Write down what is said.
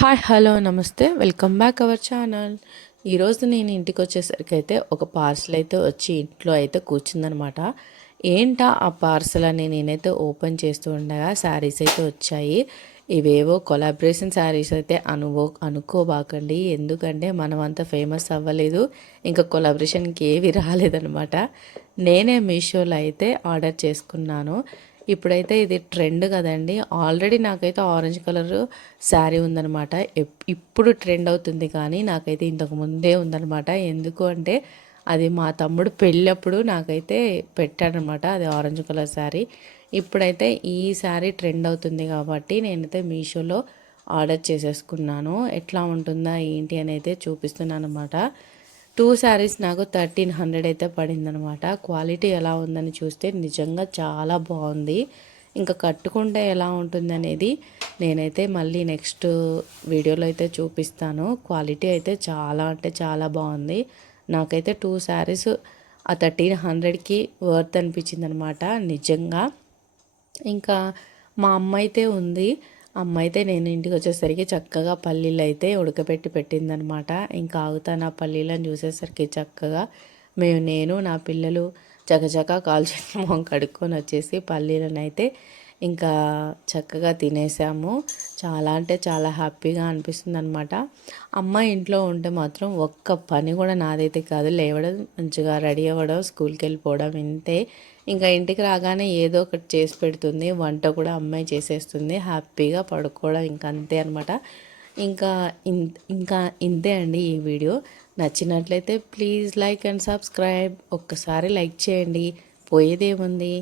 Hi hello నమస్తే welcome back our channel. ఈరోజు నేను ఇంటికి వచ్చేసరికి అయితే ఒక పార్సల్ అయితే వచ్చి ఇంట్లో అయితే కూర్చుందనమాట. ఏంటా ఆ పార్సల్ అని నేనైతే ఓపెన్ చేస్తూ ఉండగా శారీస్ అయితే వచ్చాయి. ఇవేవో కొలాబరేషన్ శారీస్ అయితే అనుకోబాకండి, ఎందుకంటే మనం అంత ఫేమస్ అవ్వలేదు, ఇంకా కొలాబరేషన్కి ఏవి రాలేదనమాట. నేనే మీషోలో అయితే ఆర్డర్ చేసుకున్నాను. ఇప్పుడైతే ఇది ట్రెండ్ కదండి. ఆల్రెడీ నాకైతే ఆరెంజ్ కలర్ శారీ ఉందనమాట. ఇప్పుడు ట్రెండ్ అవుతుంది, కానీ నాకైతే ఇంతకు ముందే ఉందనమాట. ఎందుకు అంటే అది మా తమ్ముడు పెళ్ళప్పుడు నాకైతే పెట్టాడనమాట, అది ఆరెంజ్ కలర్ శారీ. ఇప్పుడైతే ఈ శారీ ట్రెండ్ అవుతుంది కాబట్టి నేనైతే మీషోలో ఆర్డర్ చేసేసుకున్నాను. ఎట్లా ఉంటుందా ఏంటి అని అయితే చూపిస్తున్నాను అనమాట. 2 శారీస్ నాకు 1300 అయితే పడిందనమాట. క్వాలిటీ ఎలా ఉందని చూస్తే నిజంగా చాలా బాగుంది. ఇంకా కట్టుకుంటే ఎలా ఉంటుంది అనేది నేనైతే మళ్ళీ నెక్స్ట్ వీడియోలో అయితే చూపిస్తాను. క్వాలిటీ అయితే చాలా అంటే చాలా బాగుంది. నాకైతే 2 శారీస్ ఆ 1300కి వర్త్ అనిపించింది అనమాట నిజంగా. ఇంకా మా అమ్మ అయితే ఉంది. అమ్మ అయితే నేను ఇంటికి వచ్చేసరికి చక్కగా పల్లీలు అయితే ఉడకబెట్టి పెట్టిందనమాట. ఇంకా ఆగుతాను ఆ పల్లీలను చూసేసరికి చక్కగా నేను నా పిల్లలు చకచకా కాల్చేసి మొహం కడుక్కొని వచ్చేసి పల్లీలను అయితే ఇంకా చక్కగా తినేసాము. చాలా అంటే చాలా హ్యాపీగా అనిపిస్తుంది అనమాట. అమ్మ ఇంట్లో ఉంటే మాత్రం ఒక్క పని కూడా నాదైతే కాదు. లేవడం, మంచిగా రెడీ అవ్వడం, స్కూల్కి వెళ్ళిపోవడం ఇంతే. ఇంకా ఇంటికి రాగానే ఏదో ఒకటి చేసి పెడుతుంది. వంట కూడా అమ్మాయి చేసేస్తుంది. హ్యాపీగా పడుకోవడం ఇంకా అంతే అనమాట. ఇంకా ఇంకా ఇంతే అండి ఈ వీడియో. నచ్చినట్లయితే ప్లీజ్ లైక్ అండ్ సబ్స్క్రైబ్. ఒక్కసారి లైక్ చేయండి, పోయేదేముంది.